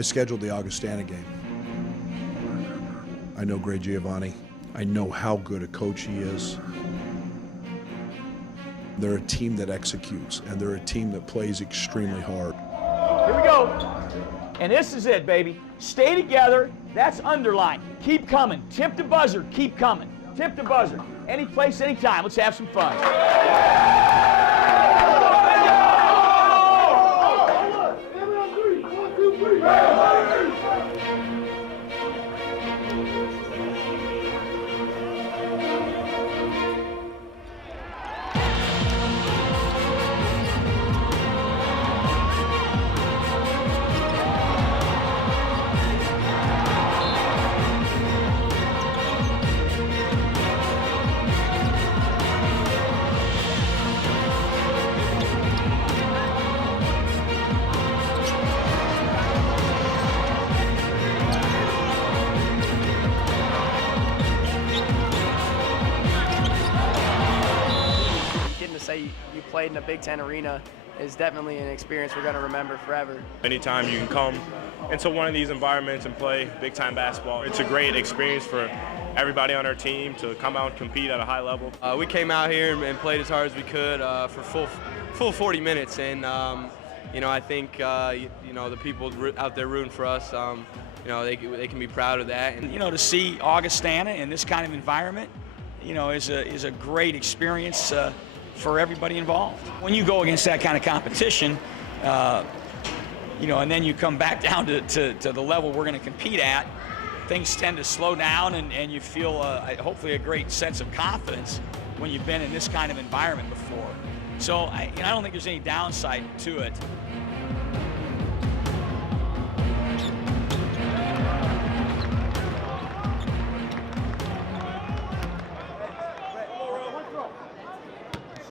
I scheduled the Augustana game. I know Greg Giovanni. I know how good a coach he is. They're a team that executes, and they're a team that plays extremely hard. Here we go. And this is it, baby. Stay together. That's underline. Keep coming. Tip the buzzer. Keep coming. Tip the buzzer. Any place, anytime. Let's have some fun. Say you played in a Big Ten arena is definitely an experience we're going to remember forever. Anytime you can come into one of these environments and play big-time basketball, it's a great experience for everybody on our team to come out and compete at a high level. We came out here and played as hard as we could for full 40 minutes, and I think the people out there rooting for us, they can be proud of that. And to see Augustana in this kind of environment, is a great experience for everybody involved. When you go against that kind of competition, and then you come back down to the level we're going to compete at, things tend to slow down, and you feel hopefully a great sense of confidence when you've been in this kind of environment before. So I don't think there's any downside to it.